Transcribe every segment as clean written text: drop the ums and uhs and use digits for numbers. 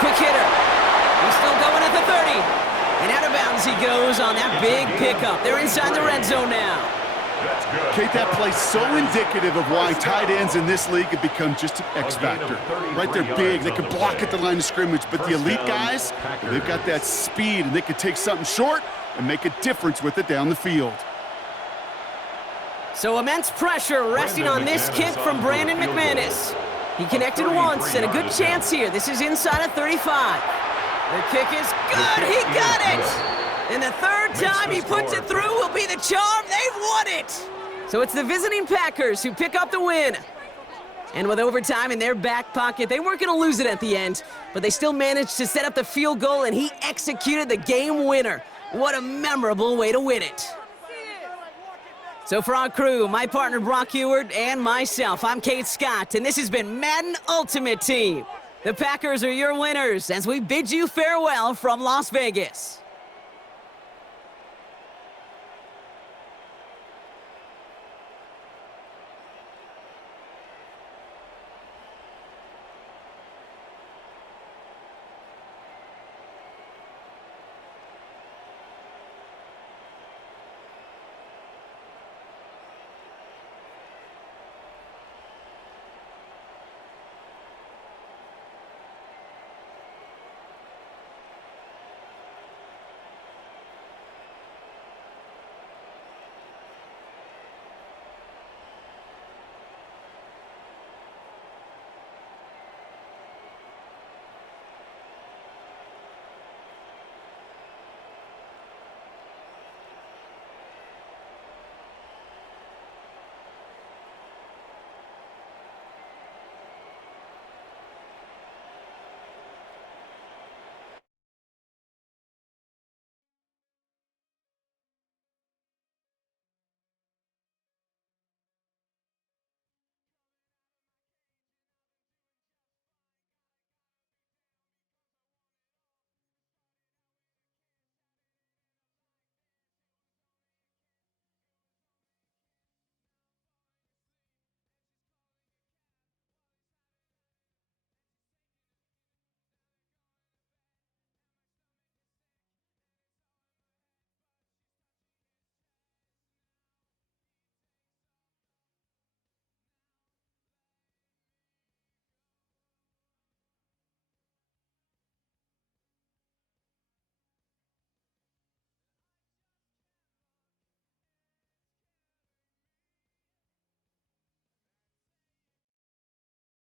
quick hitter. He's still going at the 30. And out of bounds he goes on that big pickup. They're inside the red zone now. Kate, that play's so indicative of why tight ends in this league have become just an X factor. Right, they're big, they can block at the line of scrimmage, but the elite guys, they've got that speed, and they can take something short and make a difference with it down the field. So immense pressure resting on this kick from Brandon McManus. He connected once, and a good chance here. This is inside of 35. The kick is good, he got it! And the third time he puts it through will be the charm. They've won it! So it's the visiting Packers who pick up the win. And with overtime in their back pocket, they weren't going to lose it at the end, but they still managed to set up the field goal, and he executed the game winner. What a memorable way to win it. So for our crew, my partner Brock Heward and myself, I'm Kate Scott, and this has been Madden Ultimate Team. The Packers are your winners as we bid you farewell from Las Vegas.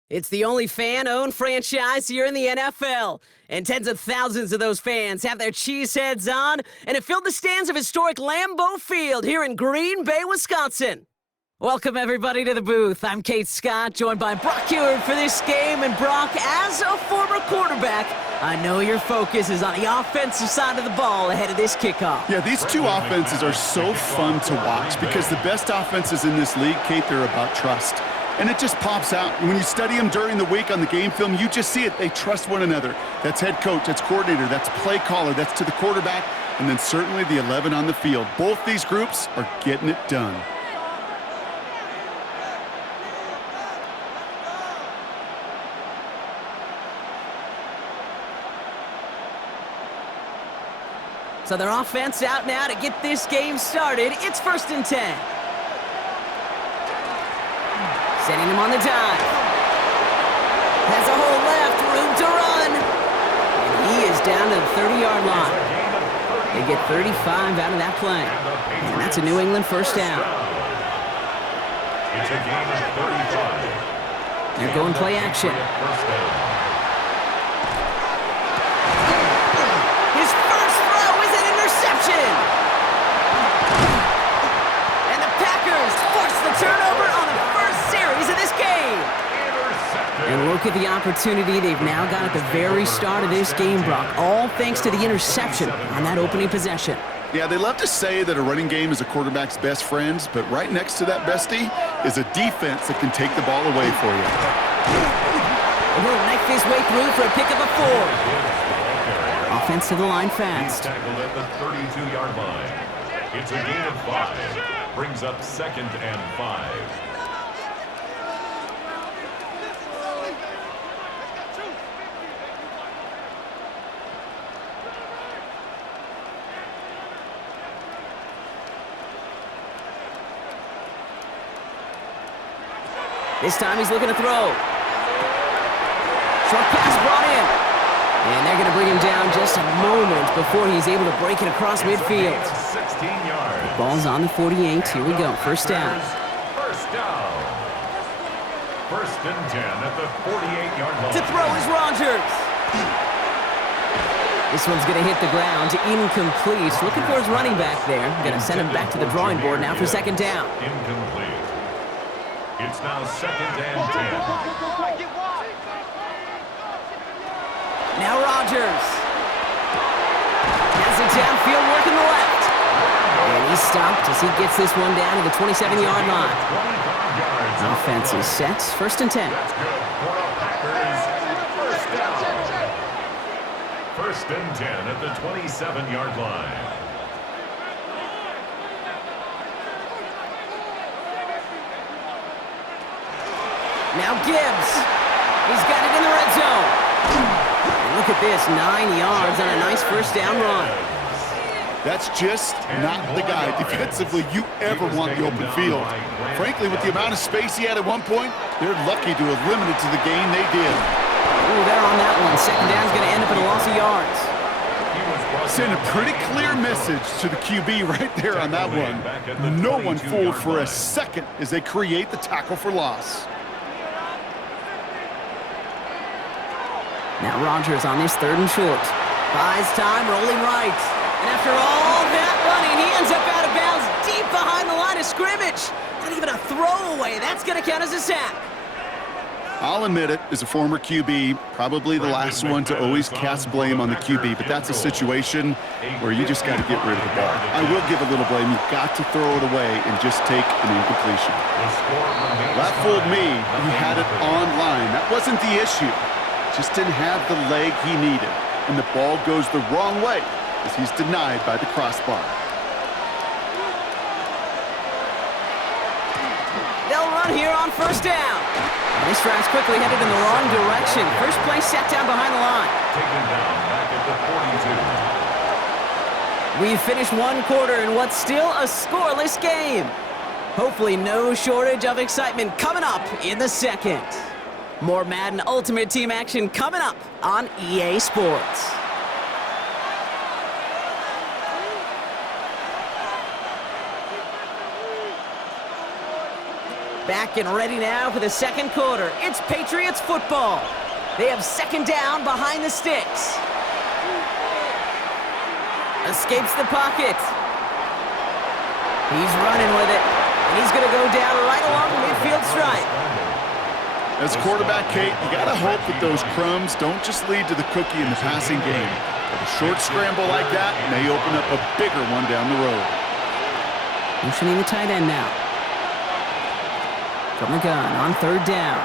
It's the only fan-owned franchise here in the NFL. And tens of thousands of those fans have their cheeseheads on, and it filled the stands of historic Lambeau Field here in Green Bay, Wisconsin. Welcome, everybody, to the booth. I'm Kate Scott, joined by Brock Heward for this game. And Brock, as a former quarterback, I know your focus is on the offensive side of the ball ahead of this kickoff. Yeah, these two offenses are so fun to watch because the best offenses in this league, Kate, they're about trust. And it just pops out. When you study them during the week on the game film, you just see it. They trust one another. That's head coach, that's coordinator, that's play caller, that's to the quarterback, and then certainly the 11 on the field. Both these groups are getting it done. So their offense out now to get this game started. It's 1st and 10. Setting him on the dive. Has a hole left, room to run. And he is down to the 30-yard line. They get 35 out of that play. And that's a New England first down. It's a game of 35. They're going play action. His first throw is an interception. And the Packers force the turnover on the first series of this game. And look at the opportunity they've now got at the very start of this game, Brock, all thanks to the interception on that opening possession. Yeah, they love to say that a running game is a quarterback's best friend, but right next to that bestie is a defense that can take the ball away for you. And he'll knife his way through for a pickup of 4. Offense to the line fast. He's tackled at the 32-yard line. It's a gain of 5. Brings up 2nd and 5. This time he's looking to throw. Short pass brought in. And they're going to bring him down just a moment before he's able to break it across midfield. 16 yards. Ball's on the 48. Here we go. First down. First down. First and 10 at the 48-yard line. To throw is Rodgers. This one's going to hit the ground. Incomplete. Looking for his running back there. Going to send him back to the drawing board now for second down. Incomplete. It's now second and 10. Now Rodgers. Has it downfield, working the left. And he's stopped as he gets this one down to the 27-yard line. Offense is set. First and 10. That's good for the Packers. First down. First and 10 at the 27-yard line. Now Gibbs. He's got it in the red zone. And look at this, 9 yards on a nice first down run. That's just not the guy defensively you ever want in the open field. Frankly, with the amount of space he had at one point, they're lucky to have limited to the gain they did. Ooh, they're on that one. Second down's going to end up in a loss of yards. Send a pretty clear message to the QB right there on that one. No one fooled for a second as they create the tackle for loss. Now Rodgers on this third and short. Buys time, rolling right. And after all that running, he ends up out of bounds deep behind the line of scrimmage. Not even a throwaway. That's going to count as a sack. I'll admit it, as a former QB, probably the last one to always cast blame on the QB, but that's a situation where you just got to get rid of the ball. I will give a little blame. You've got to throw it away and just take an incompletion. That fooled me. He had it on line. That wasn't the issue. Just didn't have the leg he needed. And the ball goes the wrong way as he's denied by the crossbar. They'll run here on first down. And this drive's quickly headed in the wrong direction. First play set down behind the line. Taken down back at the 42. We've finished one quarter in what's still a scoreless game. Hopefully no shortage of excitement coming up in the second. More Madden Ultimate Team action coming up on EA Sports. Back and ready now for the second quarter. It's Patriots football. They have second down behind the sticks. Escapes the pocket. He's running with it. And he's going to go down right along the midfield stripe. As a quarterback, Kate, you got to hope that those crumbs don't just lead to the cookie in the passing game. But a short scramble like that may open up a bigger one down the road. Motioning the tight end now. From the gun on third down.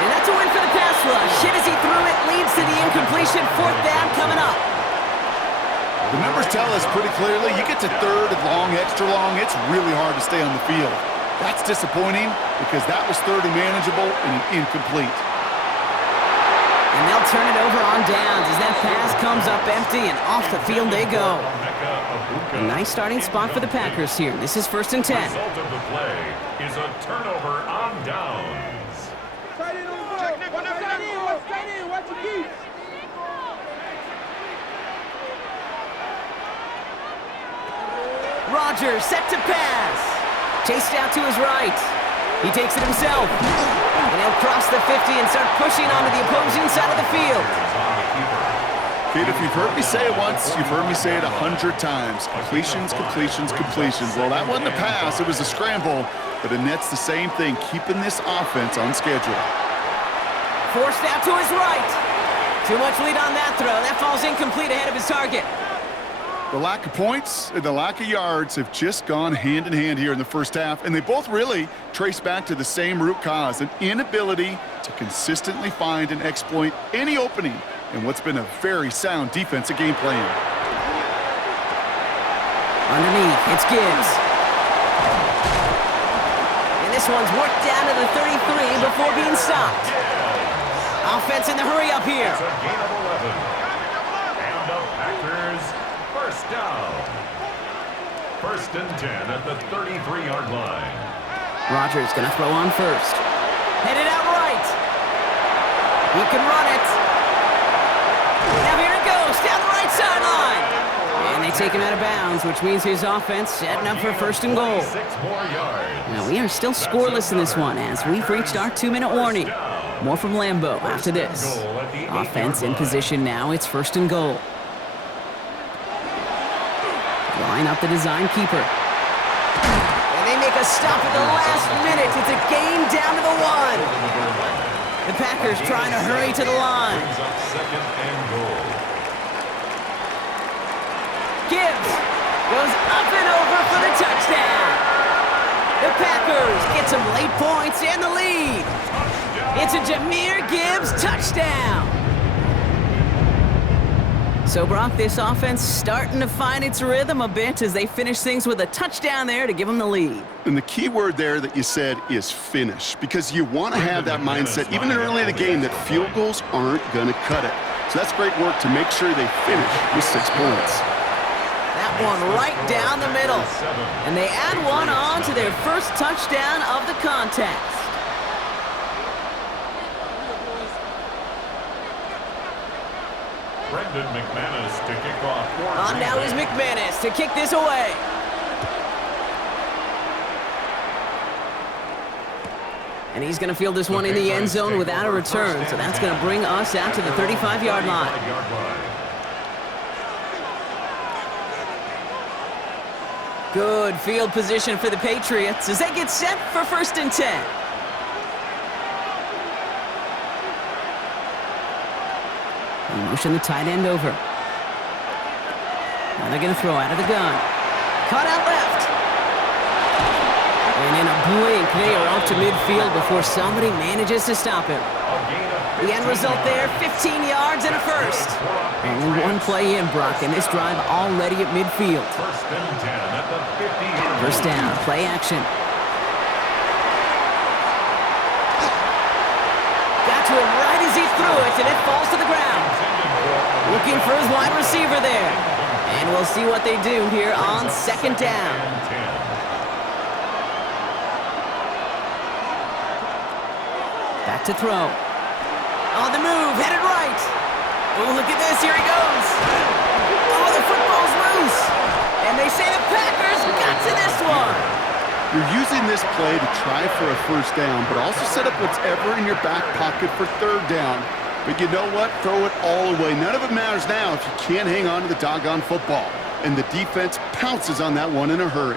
And that's a win for the pass rush. Hit as he threw it, leads to the incompletion. Fourth down coming up. The numbers tell us pretty clearly, you get to third and long, extra long, it's really hard to stay on the field. That's disappointing because that was third and manageable and an incomplete. And they'll turn it over on downs as that pass comes up empty and off the field they go. A nice starting spot for the Packers here. This is first and 10. The result of the play is a turnover on downs. Rodgers set to pass. Chased out to his right. He takes it himself. And he'll cross the 50 and start pushing onto the opposing side of the field. Kid, if you've heard me say it once, you've heard me say it 100 times. Completions, completions, completions. Well, that wasn't a pass, it was a scramble. But Annette's the same thing, keeping this offense on schedule. Forced out to his right. Too much lead on that throw. That falls incomplete ahead of his target. The lack of points and the lack of yards have just gone hand in hand here in the first half, and they both really trace back to the same root cause, an inability to consistently find and exploit any opening in what's been a very sound defensive game plan. Underneath, it's Gibbs. And this one's worked down to the 33 before being stopped. Offense in the hurry up here. It's a gain of 11. And the Packers first down. First and 10 at the 33-yard line. Rodgers gonna throw on first. Headed out right. He can run it. Now here it goes, down the right sideline. And they take him out of bounds, which means his offense setting up for first and goal. 6 more yards. Now we are still scoreless in this one as we've reached our 2-minute warning. More from Lambeau after this. Offense in position now, it's first and goal. Line up the design keeper. And they make a stop at the last minute. It's a gain down to the 1. The Packers trying to hurry to the line. Second and goal. Gibbs goes up and over for the touchdown. The Packers get some late points and the lead. It's a Jahmyr Gibbs touchdown. So, Brock, this offense starting to find its rhythm a bit as they finish things with a touchdown there to give them the lead. And the key word there that you said is finish, because you want to have that mindset, even early in the game, that field goals aren't going to cut it. So that's great work to make sure they finish with 6 points. That one right down the middle. And they add one on to their first touchdown of the contest. Brendan McManus to kick off. On now is McManus to kick this away. And he's going to field this one in the end zone without a return. So that's going to bring us out to the 35-yard line. Good field position for the Patriots as they get set for first and 10. They motion the tight end over. Now they're going to throw out of the gun. Caught out left. And in a blink, they are off to midfield before somebody manages to stop him. The end result there, 15 yards and a first. Only one play in, Brock, and this drive already at midfield. First and 10 at the 50-yard line. First down, play action. Got to him right as he threw it, and it falls to the ground. Looking for his wide receiver there. And we'll see what they do here on second down. Back to throw. On the move, headed right. Oh, look at this, here he goes. Oh, the football's loose. And they say the Packers got to this one. You're using this play to try for a first down, but also set up whatever in your back pocket for third down. But you know what? Throw it all away. None of it matters now if you can't hang on to the doggone football. And the defense pounces on that one in a hurry.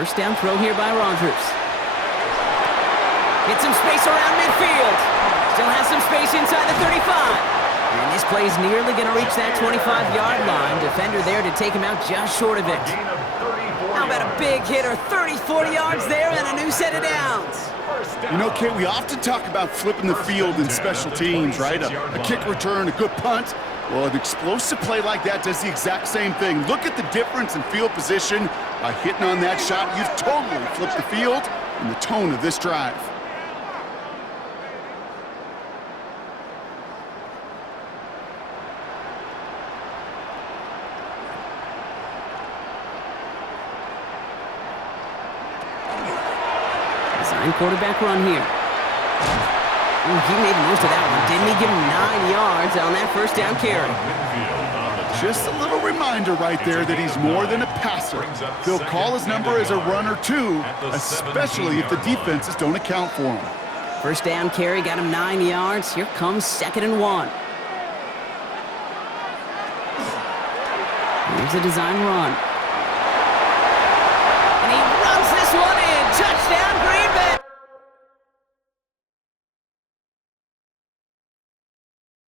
First down throw here by Rodgers. Get some space around midfield. Still has some space inside the 35. And this play's nearly going to reach that 25-yard line. Defender there to take him out just short of it. How about a big hitter, 30, 40 yards there and a new set of downs. You know, Kate, we often talk about flipping the field in special teams, right? A kick return, a good punt. Well, an explosive play like that does the exact same thing. Look at the difference in field position. By hitting on that shot, you've totally flipped the field and the tone of this drive. Design quarterback run here. Ooh, he made the most of that one. Didn't he give him 9 yards on that first down carry? Just a little reminder right there that he's more than a passer. They'll call his number as a runner too, especially if the defenses don't account for him. First down carry got him 9 yards. Here comes 2nd and 1. Here's a design run. And he runs this one in. Touchdown, Green Bay!